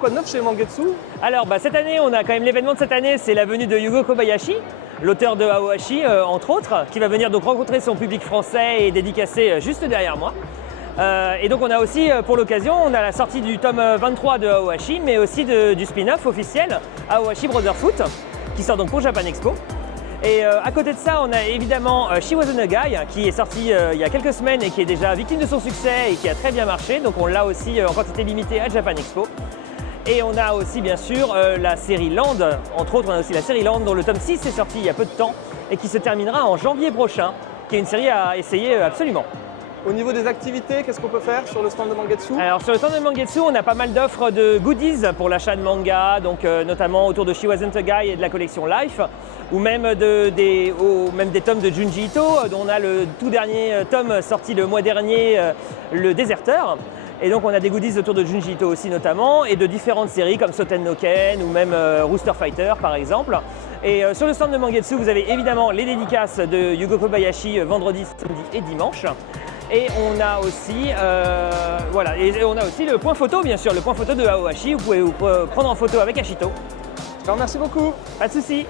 Quoi de neuf chez Mangetsu? Alors cette année, on a quand même l'événement de cette année, c'est la venue de Yugo Kobayashi, l'auteur de Aohashi entre autres, qui va venir donc rencontrer son public français et dédicacer juste derrière moi. Et donc on a aussi pour l'occasion, on a la sortie du tome 23 de Aohashi, mais aussi du spin-off officiel Aohashi Brotherfoot, qui sort donc pour Japan Expo. Et à côté de ça, on a évidemment She Wasn't a Guy, qui est sorti il y a quelques semaines et qui est déjà victime de son succès et qui a très bien marché. Donc on l'a aussi en quantité limitée à Japan Expo. Et on a aussi bien sûr la série Land, entre autres on a aussi la série Land dont le tome 6 est sorti il y a peu de temps et qui se terminera en janvier prochain, qui est une série à essayer absolument. Au niveau des activités, qu'est-ce qu'on peut faire sur le stand de Mangetsu? Alors sur le stand de Mangetsu, on a pas mal d'offres de goodies pour l'achat de manga, donc notamment autour de She Wasn't a Guy et de la collection Life, ou même des tomes de Junji Ito, dont on a le tout dernier tome sorti le mois dernier, Le Déserteur. Et donc on a des goodies autour de Junji Ito aussi notamment, et de différentes séries comme Soten no Ken ou même Rooster Fighter par exemple. Et sur le stand de Mangetsu, vous avez évidemment les dédicaces de Yugo Kobayashi vendredi, samedi et dimanche. Et on a aussi, on a aussi le point photo bien sûr, le point photo de Aohashi, vous pouvez vous prendre en photo avec Ashito. Je te remercie beaucoup. Pas de souci.